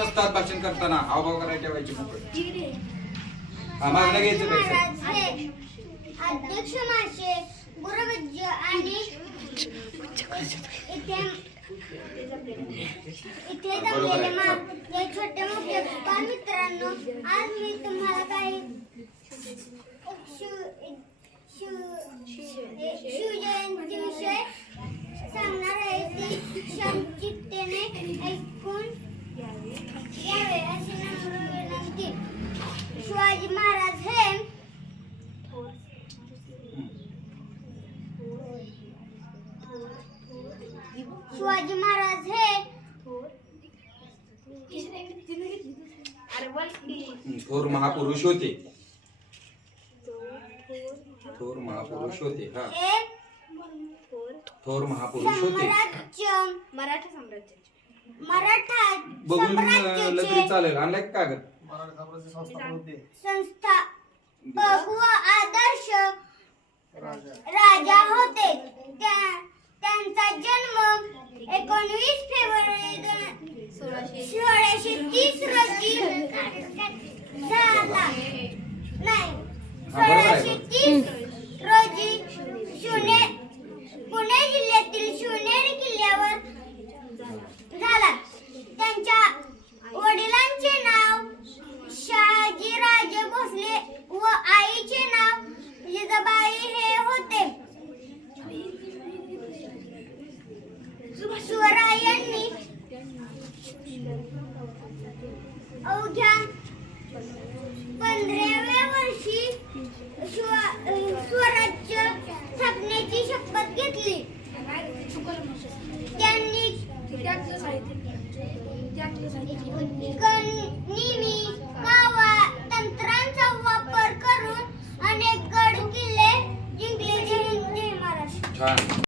असतात भाषण करताना हावभाव करायला ठेवायचे मोकळे. हा मागणं घ्यायचं काय अध्यक्ष माशे गुरुविद्य आणि इथे जमलेले या छोट्या मोठ्या मित्रांनो, आज मी तुम्हाला काही शिवजयंती विषय सांगणार आहे. ते शांतचित्तेने ऐकून घ्यावे अशी नम्र विनंती. शिवाजी महाराज हे थोर महापुरुष होते. थोर महापुरुष होते. हा थोर महापुरुष होते. मराठा साम्राज्य मराठा बघून लग्न चालेल. आणलाय का कागद? संस्था व आदर्श राजा होते. त्यांचा जन्म 19 फेब्रुवारी 1630 रोजी झाला. नाही, 1630 रोजी पुणे जिल्ह्यातील शिवनेरी किल्ल्यावर झाला. त्यांच्या वडिलांचे नाव शहाजीराजे भोसले व आईचे नाव जिजाबाई हे होते. शिवरायांनी अवघ्या 15व्या वर्षी स्वराज्य स्थापनेची शपथ घेतली. त्यांनी निमी कावा तंत्रांचा वापर करून अनेक गड किल्ले जिंकले. जय हिंद, जय महाराष्ट्र.